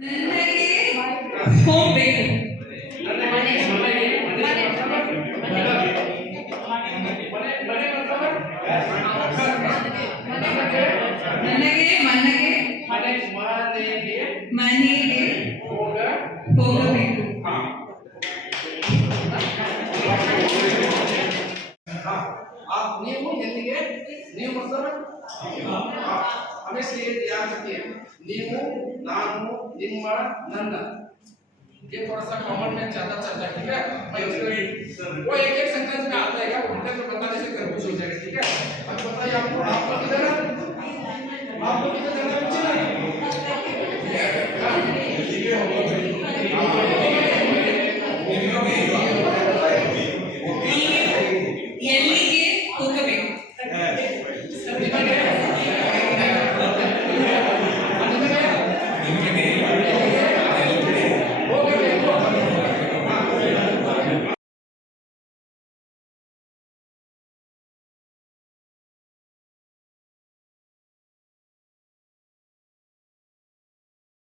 ನನಗೆ ಹೋಗ್ಬೇಕು. ನನಗೆ ಮನೆಗೆ ಹೋಗಬೇಕು. ನೀವು ಎಲ್ಲಿಗೆ ನೀವು ನೀವು ನಾನು ನಿಮ್ಮ ನನ್ನ ये थोड़ा सा कॉमन में ज्यादा चल रहा है ठीक है वो एक एक सेंटेंस में आता है उल्टे में बताने से कंफ्यूज हो जाएगा ठीक है अब बताइए आपको किधर है आपको किधर जाना ಎಲ್ಲಿಗೆ ಹೋಗಬೇಕು?